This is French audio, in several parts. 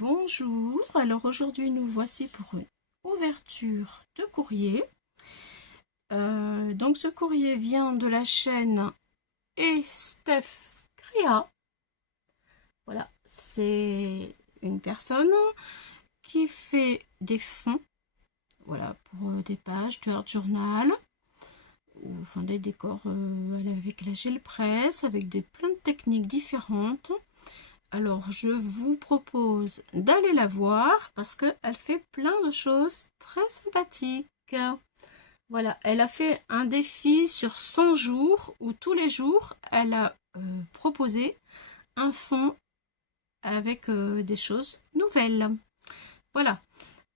Bonjour, alors aujourd'hui nous voici pour une ouverture de courrier. Donc ce courrier vient de la chaîne Steph Créa. Voilà, c'est une personne qui fait des fonds, voilà, pour des pages de art journal, ou enfin des décors avec la gel presse, avec plein de techniques différentes. Alors, je vous propose d'aller la voir parce qu'elle fait plein de choses très sympathiques. Voilà, elle a fait un défi sur 100 jours où tous les jours, elle a proposé un fond avec des choses nouvelles. Voilà,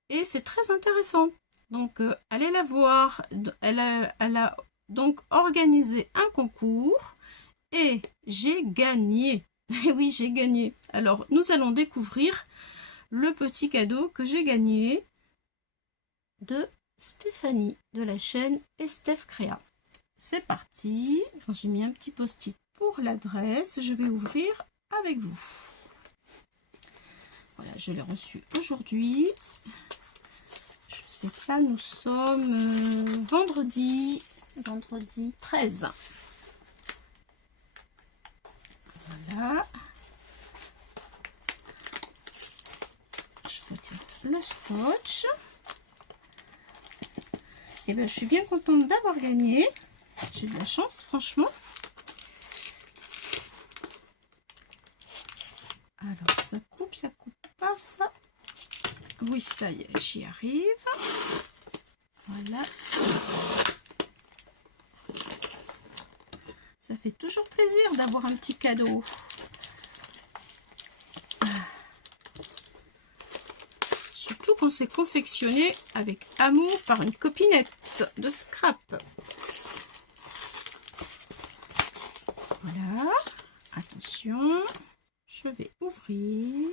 et c'est très intéressant. Donc, allez la voir. Elle a donc organisé un concours et j'ai gagné. Oui, j'ai gagné. Alors, nous allons découvrir le petit cadeau que j'ai gagné de Stéphanie de la chaîne Steph Créa. C'est parti. Enfin, j'ai mis un petit post-it pour l'adresse. Je vais ouvrir avec vous. Voilà, je l'ai reçu aujourd'hui. Je sais pas, nous sommes vendredi 13. Voilà. Je retire le scotch. Et bien, je suis bien contente d'avoir gagné. J'ai de la chance, franchement. Alors, ça coupe pas, ça. Oui, ça y est, j'y arrive. Voilà. Ça fait toujours plaisir d'avoir un petit cadeau. Surtout quand c'est confectionné avec amour par une copinette de scrap. Voilà. Attention. Je vais ouvrir.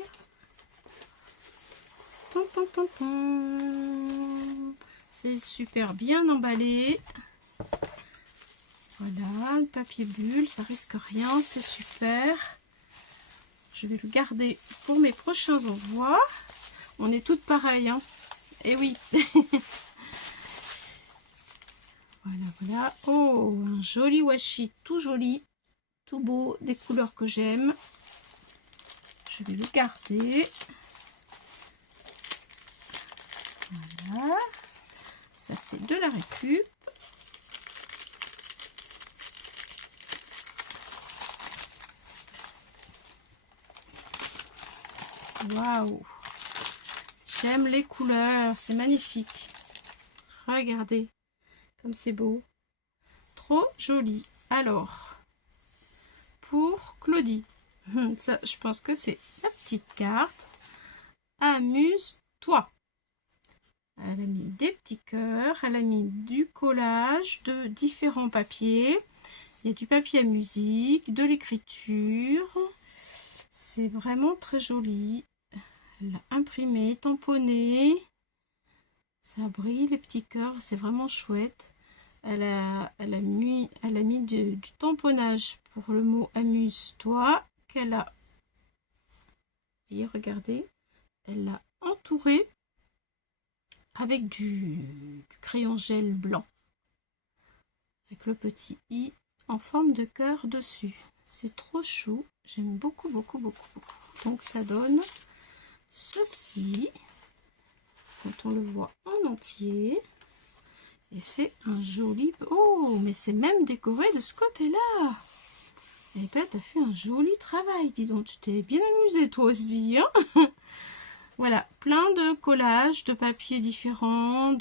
C'est super bien emballé. Voilà, le papier bulle, ça risque rien, c'est super. Je vais le garder pour mes prochains envois. On est toutes pareilles, hein. Et oui. Voilà. Oh, un joli washi, tout joli, tout beau, des couleurs que j'aime. Je vais le garder. Voilà. Ça fait de la récup. Waouh! J'aime les couleurs, c'est magnifique. Regardez comme c'est beau. Trop joli. Alors, pour Claudie, ça, je pense que c'est la petite carte. Amuse-toi. Elle a mis des petits cœurs, elle a mis du collage de différents papiers. Il y a du papier à musique, de l'écriture. C'est vraiment très joli. Elle a imprimé, tamponné. Ça brille, les petits cœurs, c'est vraiment chouette. Elle a mis du tamponnage pour le mot amuse-toi. Qu'elle a, et regardez, elle l'a entouré avec du crayon gel blanc. Avec le petit i en forme de cœur dessus. C'est trop chou. J'aime beaucoup. Donc ça donne ceci. Quand on le voit en entier. Et c'est un joli... Oh, mais c'est même décoré de ce côté-là. Eh ben, t'as fait un joli travail. Dis donc, tu t'es bien amusé toi aussi, hein. Voilà, plein de collages, de papiers différents,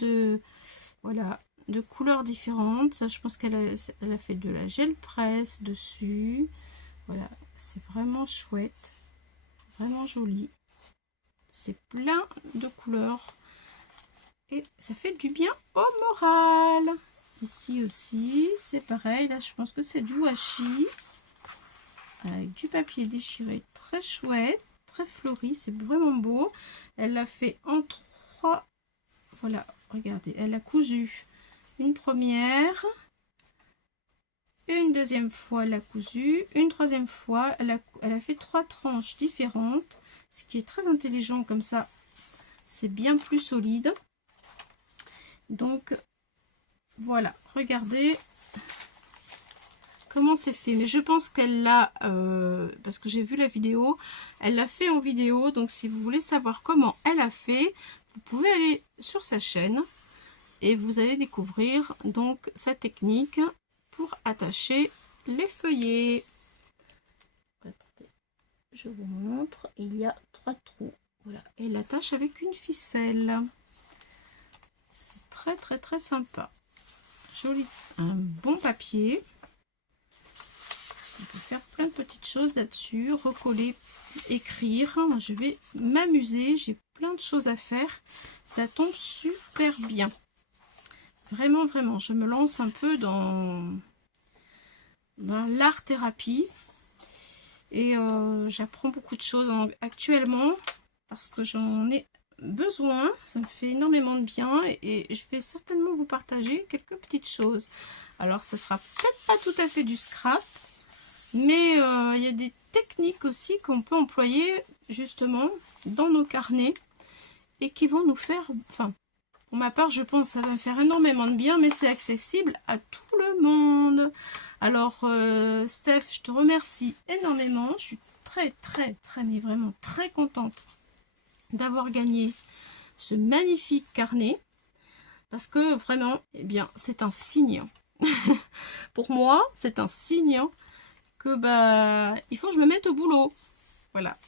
voilà, de couleurs différentes. Ça, je pense qu'elle a fait de la gel presse dessus. Voilà, c'est vraiment chouette. Vraiment joli. C'est plein de couleurs. Et ça fait du bien au moral. Ici aussi, c'est pareil. Là, je pense que c'est du washi. Avec du papier déchiré. Très chouette. Très fleuri. C'est vraiment beau. Elle l'a fait en 3. Voilà, regardez. Elle a cousu une première. Et une deuxième fois, elle a cousu. Une troisième fois, elle a fait 3 tranches différentes. Ce qui est très intelligent comme ça. C'est bien plus solide. Donc, voilà. Regardez comment c'est fait. Mais je pense qu'elle l'a, parce que j'ai vu la vidéo, elle l'a fait en vidéo. Donc, si vous voulez savoir comment elle a fait, vous pouvez aller sur sa chaîne. Et vous allez découvrir donc sa technique pour attacher les feuillets. Attendez, je vous montre. Il y a 3 trous. Voilà. Et elle attache avec une ficelle. C'est très très très sympa. Joli. Un bon papier. On peut faire plein de petites choses là-dessus. Recoller, écrire. Moi, je vais m'amuser. J'ai plein de choses à faire. Ça tombe super bien. Vraiment, vraiment, je me lance un peu dans l'art-thérapie. Et j'apprends beaucoup de choses actuellement parce que j'en ai besoin. Ça me fait énormément de bien. Et je vais certainement vous partager quelques petites choses. Alors, ça sera peut-être pas tout à fait du scrap. Mais il y a des techniques aussi qu'on peut employer justement dans nos carnets. Et qui vont nous faire... Enfin, pour ma part, je pense que ça va me faire énormément de bien, mais c'est accessible à tout le monde. Alors, Steph, je te remercie énormément. Je suis très, mais vraiment très contente d'avoir gagné ce magnifique carnet. Parce que vraiment, eh bien, c'est un signe. Pour moi, c'est un signe que, bah, il faut que je me mette au boulot. Voilà.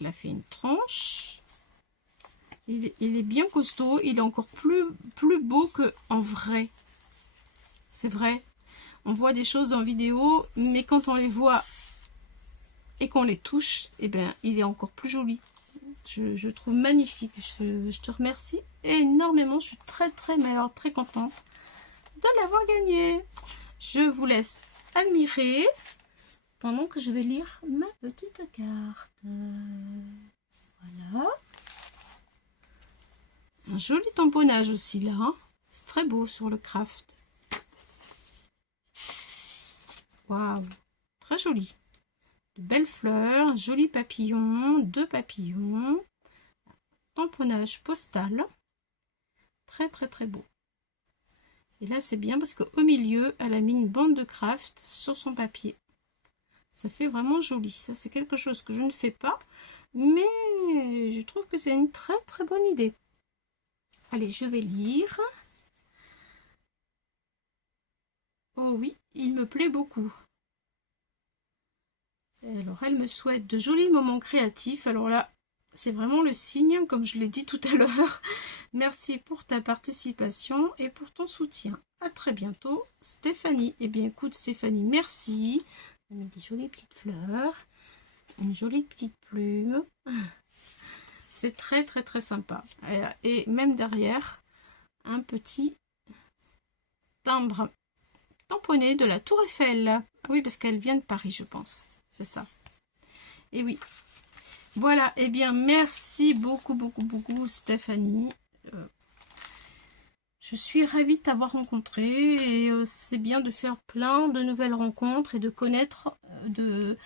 Elle a fait une tranche. Il est bien costaud, il est encore plus beau qu'en vrai. C'est vrai. On voit des choses en vidéo, mais quand on les voit et qu'on les touche, eh bien, il est encore plus joli. Je trouve magnifique. Je te remercie énormément. Je suis mais alors très contente de l'avoir gagné. Je vous laisse admirer pendant que je vais lire ma petite carte. Voilà. Un joli tamponnage aussi là, hein. C'est très beau sur le craft. Waouh, très joli. De belles fleurs, un joli papillon, 2 papillons, tamponnage postal. Très beau. Et là c'est bien parce qu'au milieu, elle a mis une bande de craft sur son papier. Ça fait vraiment joli. Ça c'est quelque chose que je ne fais pas, mais je trouve que c'est une très bonne idée. Allez, je vais lire. Oh oui, il me plaît beaucoup. Alors, elle me souhaite de jolis moments créatifs. Alors là, c'est vraiment le signe, comme je l'ai dit tout à l'heure. Merci pour ta participation et pour ton soutien. À très bientôt, Stéphanie. Eh bien, écoute, Stéphanie, merci. Elle met des jolies petites fleurs. Une jolie petite plume. C'est très sympa. Et même derrière, un petit timbre tamponné de la Tour Eiffel. Ah oui, parce qu'elle vient de Paris, je pense. C'est ça. Et oui. Voilà. Eh bien, merci beaucoup, Stéphanie. Je suis ravie de t'avoir rencontré. Et c'est bien de faire plein de nouvelles rencontres et de connaître, de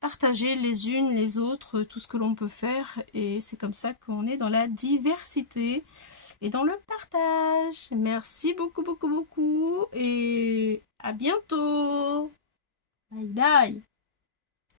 partager les unes les autres tout ce que l'on peut faire. Et c'est comme ça qu'on est dans la diversité et dans le partage. Merci beaucoup et à bientôt. Bye bye.